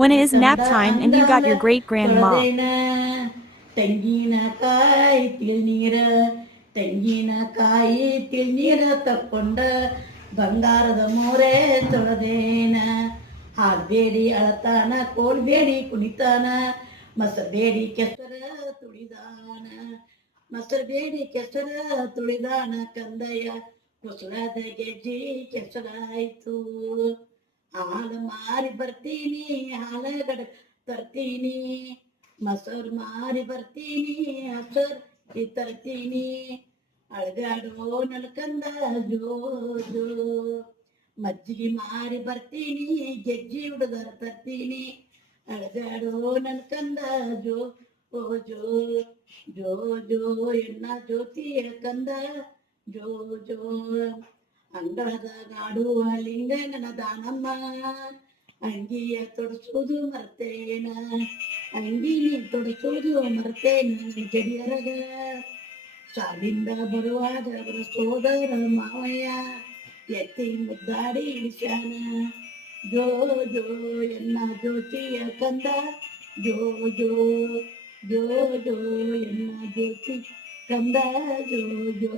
When it is nap ಕಂದ time and you got ಅಂಗಾಲ your great grandma. ತೊಳೆದೇನ ತೆಂಗಿನಕಾಯಿ ತಿಳ್ನೀರ ತೆಂಗಿನಕಾಯಿ ತಿಳ್ನೀರ ತಕ್ಕೊಂಡ ಬಂಗಾರದ ಮೋರೆ ತೊಳೆದೇನ ಹಾಡ್ಬೇಡಿ ಅಳತಾನ ಕೋಲ್ಬೇಡಿ ಕುಣಿತಾನ ಮಸಬೇಡಿ ಕೆಸರ ತುಳಿದಾನ ಮಸಬೇಡಿ ಕೆಸರ ತುಳಿದಾನ ಕಂದಯ್ಯ ಕುಸಳದ ಗೆಜ್ಜಿ ಕೆಸರಾಯ್ತು ಹಾಲು ಮಾರಿ ಬರ್ತೀನಿ ಹಾಲಗಡ ತರ್ತೀನಿ ಮೊಸರು ಮಾರಿ ಬರ್ತೀನಿ ಹಸರು ತರ್ತೀನಿ ಅಳಗಾಡೋ ನಲ್ಕಂದ ಜೋ ಜೋ ಮಜ್ಜಿಗೆ ಮಾರಿ ಬರ್ತೀನಿ ಗೆಜ್ಜಿ ಹುಡುಗರ ತರ್ತೀನಿ ಅಳಗಾಡೋ ನಲ್ಕಂದ ಜೋ ಓ ಜೋ ಜೋ ಜೋ ಎನ್ನ ಜ್ಯೋತಿಯ ಕಂದ ಜೋ ಜೋ ಅಂಗಳದ ಗಾಡುವ ಲಿಂಗನ ದಾನಮ್ಮ ಅಂಗಿಯ ತೊಡಸೋದು ಮರ್ತೇನ ಅಂಗಿ ನೀ ತೊಡಸೋದು ಮರ್ತೇನ ಗಡಿಯರಗ ಶಾಲಿಂದ ಬರುವಾಗ ಅವರ ಸೋದರ ಮಾವಯ್ಯ ಎತ್ತಿ ಮುದ್ದಾಡಿ ಇಳಿಸ್ಯಾನ ಜೋ ಜೋ ಎನ್ನ ಜ್ಯೋತಿಯ ಕಂದ ಜೋ ಜೋ ಜೋ ಜೋ ಎನ್ನ ಜ್ಯೋತಿ ಕಂದ ಜೋ ಜೋ